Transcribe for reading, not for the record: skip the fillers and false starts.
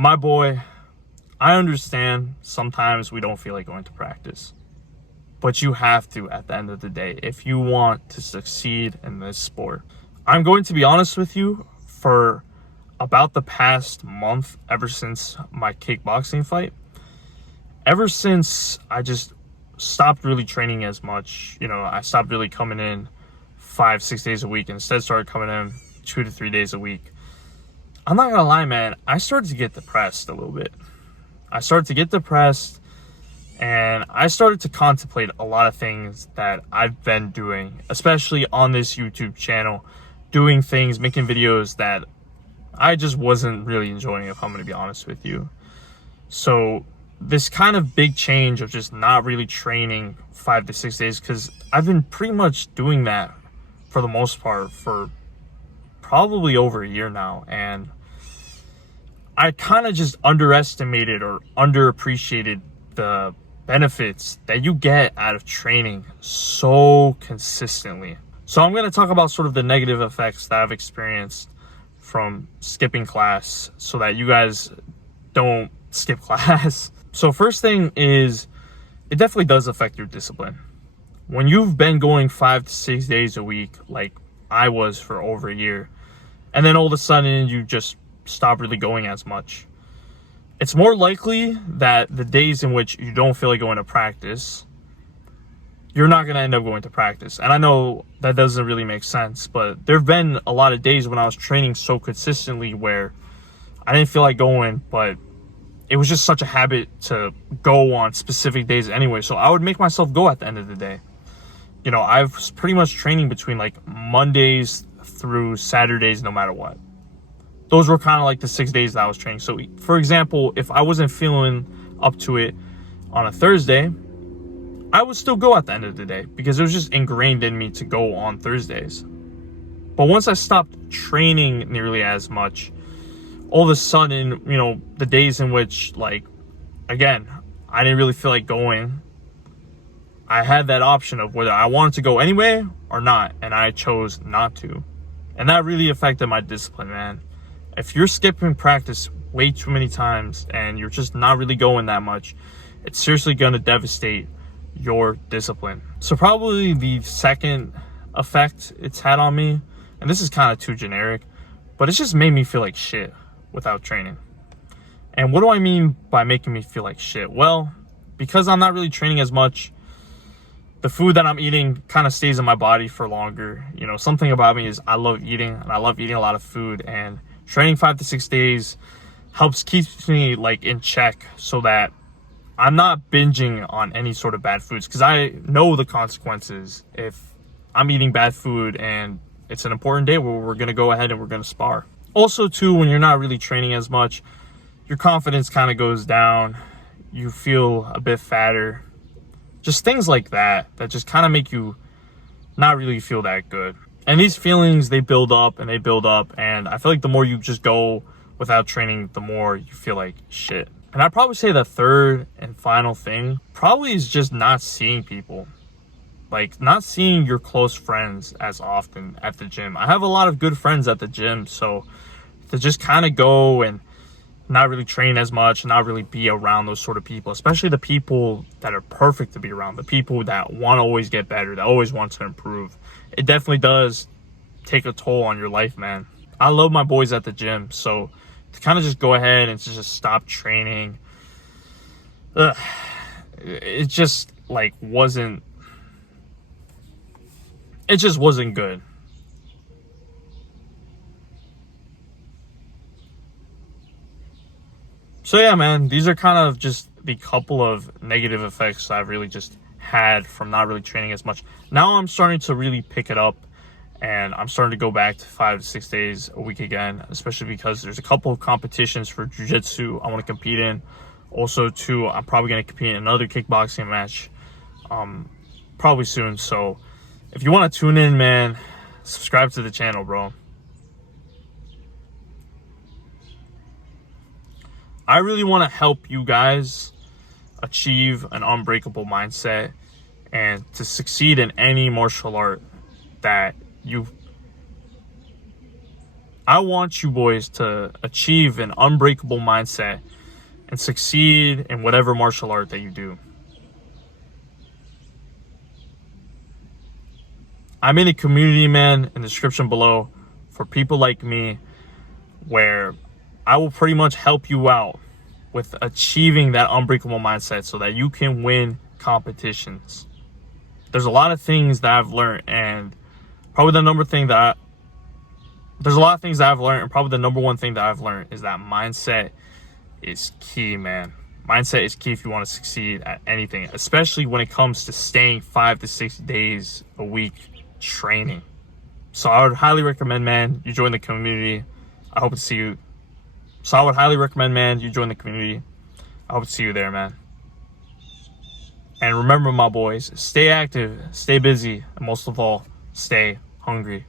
My boy, I understand sometimes we don't feel like going to practice, but you have to at the end of the day if you want to succeed in this sport. I'm going to be honest with you, for about the past month, ever since my kickboxing fight, ever since I just stopped really training as much, I stopped really coming in 5-6 days a week, instead started coming in 2 to 3 days a week. I'm not gonna lie, man, I started to get depressed a little bit. I started to get depressed and I started to contemplate a lot of things that I've been doing, especially on this YouTube channel, doing things, making videos that I just wasn't really enjoying, if I'm gonna be honest with you. So this kind of big change of just not really training 5 to 6 days, because I've been pretty much doing that for the most part for probably over a year now, and I kind of just underestimated or underappreciated the benefits that you get out of training so consistently. So I'm going to talk about sort of the negative effects that I've experienced from skipping class so that you guys don't skip class. So first thing is, it definitely does affect your discipline. When you've been going 5 to 6 days a week, like I was for over a year, and then all of a sudden you just stop really going as much, it's more likely that the days in which you don't feel like going to practice, you're not going to end up going to practice. And I know that doesn't really make sense, but there have been a lot of days when I was training so consistently where I didn't feel like going, but it was just such a habit to go on specific days anyway. So I would make myself go at the end of the day. I was pretty much training between like Mondays through Saturdays, no matter what. Those were kind of like the 6 days that I was training. So for example, if I wasn't feeling up to it on a Thursday, I would still go at the end of the day because it was just ingrained in me to go on Thursdays. But once I stopped training nearly as much, all of a sudden, the days in which, like, again, I didn't really feel like going, I had that option of whether I wanted to go anyway or not, and I chose not to. And that really affected my discipline, man. If you're skipping practice way too many times and you're just not really going that much, it's seriously going to devastate your discipline. So probably the second effect it's had on me, and this is kind of too generic, but it's just made me feel like shit without training. And what do I mean by making me feel like shit? Well, because I'm not really training as much, the food that I'm eating kind of stays in my body for longer. Something about me is I love eating, and I love eating a lot of food, and training 5 to 6 days helps keeps me like in check so that I'm not binging on any sort of bad foods, because I know the consequences if I'm eating bad food and it's an important day where we're going to go ahead and we're going to spar. Also too, when you're not really training as much, your confidence kind of goes down, you feel a bit fatter, just things like that just kind of make you not really feel that good. And these feelings, they build up and they build up, and I feel like the more you just go without training, the more you feel like shit. And I'd probably say the third and final thing probably is just not seeing people. Like, not seeing your close friends as often at the gym. I have a lot of good friends at the gym, so to just kind of go and not really train as much, not really be around those sort of people, especially the people that are perfect to be around, the people that want to always get better, that always want to improve. It definitely does take a toll on your life, man. I love my boys at the gym, so to kind of just go ahead and to just stop training, it just like wasn't good. So yeah, man, these are kind of just the couple of negative effects I've really just had from not really training as much. Now I'm starting to really pick it up, and I'm starting to go back to 5 to 6 days a week again, especially because there's a couple of competitions for jiu-jitsu I want to compete in. Also too, I'm probably going to compete in another kickboxing match probably soon. So if you want to tune in, man, subscribe to the channel, bro. I really want to help you guys achieve an unbreakable mindset and to succeed in any martial art that you I want you boys to achieve an unbreakable mindset and succeed in whatever martial art that you do. I'm in a community, man, in the description below for people like me, where I will pretty much help you out with achieving that unbreakable mindset so that you can win competitions. There's a lot of things that I've learned, and probably the number thing that there's a lot of things that I've learned, and probably the number one thing that I've learned is that mindset is key, man. Mindset is key if you want to succeed at anything, especially when it comes to staying 5 to 6 days a week training. So I would highly recommend, man, you join the community. I hope to see you. So I would highly recommend, man, you join the community. I hope to see you there, man. And remember, my boys, stay active, stay busy, and most of all, stay hungry.